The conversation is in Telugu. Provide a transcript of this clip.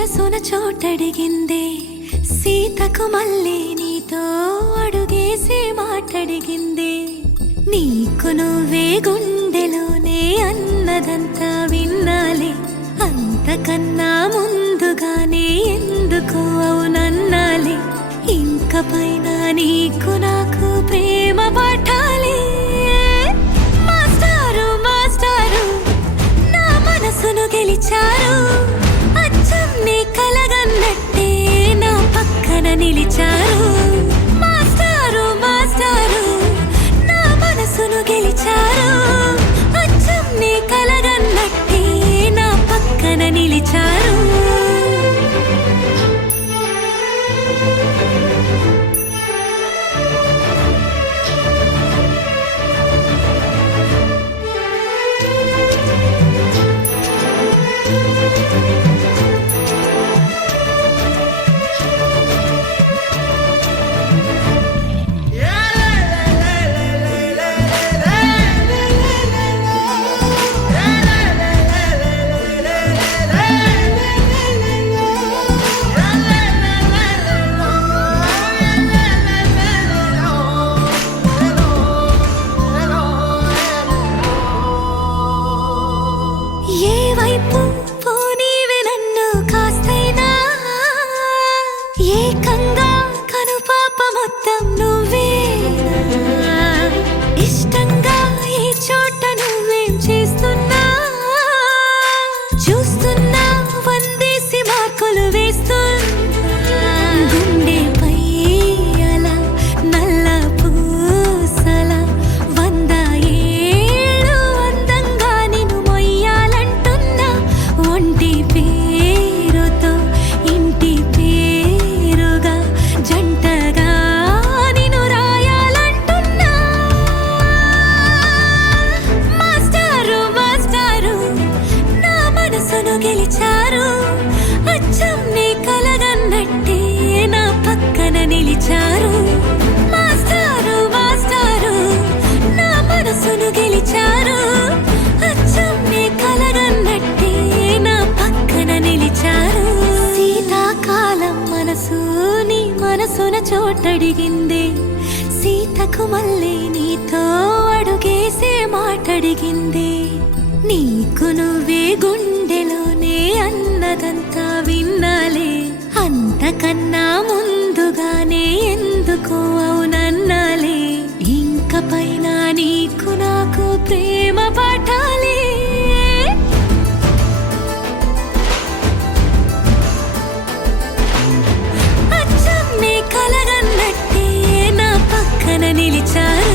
మనసున చోటడిగిందే సీతకు మళ్ళీ నీతో అడుగేసి మాటడిగిందే నీకు నువ్వే గుండెలోనే అన్నదంతా విన్నాలే అంతకన్నా ముందుగానే ఎందుకు అవునన్నాలే ఇంక పైన నీకు నాకు ప్రేమ పాఠాలే మాస్టారు మాస్టారు నా మనసును గెలిచారు అచ్చం నీ కలగన్నట్టే నా పక్కన నిలిచారు మాస్టారు మాస్టారు నా మనసును గెలిచారు అచ్చం నీ కలగన్నట్టే నా పక్కన నిలిచారు ఏకంగా కనుపాప మొత్తం నువ్వే ఇష్టంగా ఈ చోట నువ్వేం చేస్తున్నా చూస్తున్నా వందేసి మార్కులు వేస్తున్నా గుండెపై అలా నల్ల పూసల 100 ఏళ్ళు అందంగా నిన్ను మొయ్యాలంటున్నా ఒంటి పేరుతో ఇంటి జంటగా నిన్ను రాయాలంటున్నా మాస్టారు మాస్టారు నా మనసును గెలిచారు అచ్చం నీ కలగన్నట్టే నా పక్కన నిలిచారు మాస్టారు మాస్టారు నా మనసును గెలిచారు అచ్చం నీ కలగన్నట్టే నా పక్కన నిలిచారు శీతాకాలం మనసు మనసున చోటడిగిందే సీతకు మళ్ళీ నీతో అడుగేసే మాటడిగిందే నీకు నువ్వే గుండెలోనే అన్నదంతా విన్నాలే అంతకన్నా ముందుగానే ఎందుకు అవునన్నాలే ఇంక పైన నీకు నాకు ప్రేమ పాఠాలే కలగన్నట్టే నా పక్కన నిలిచారు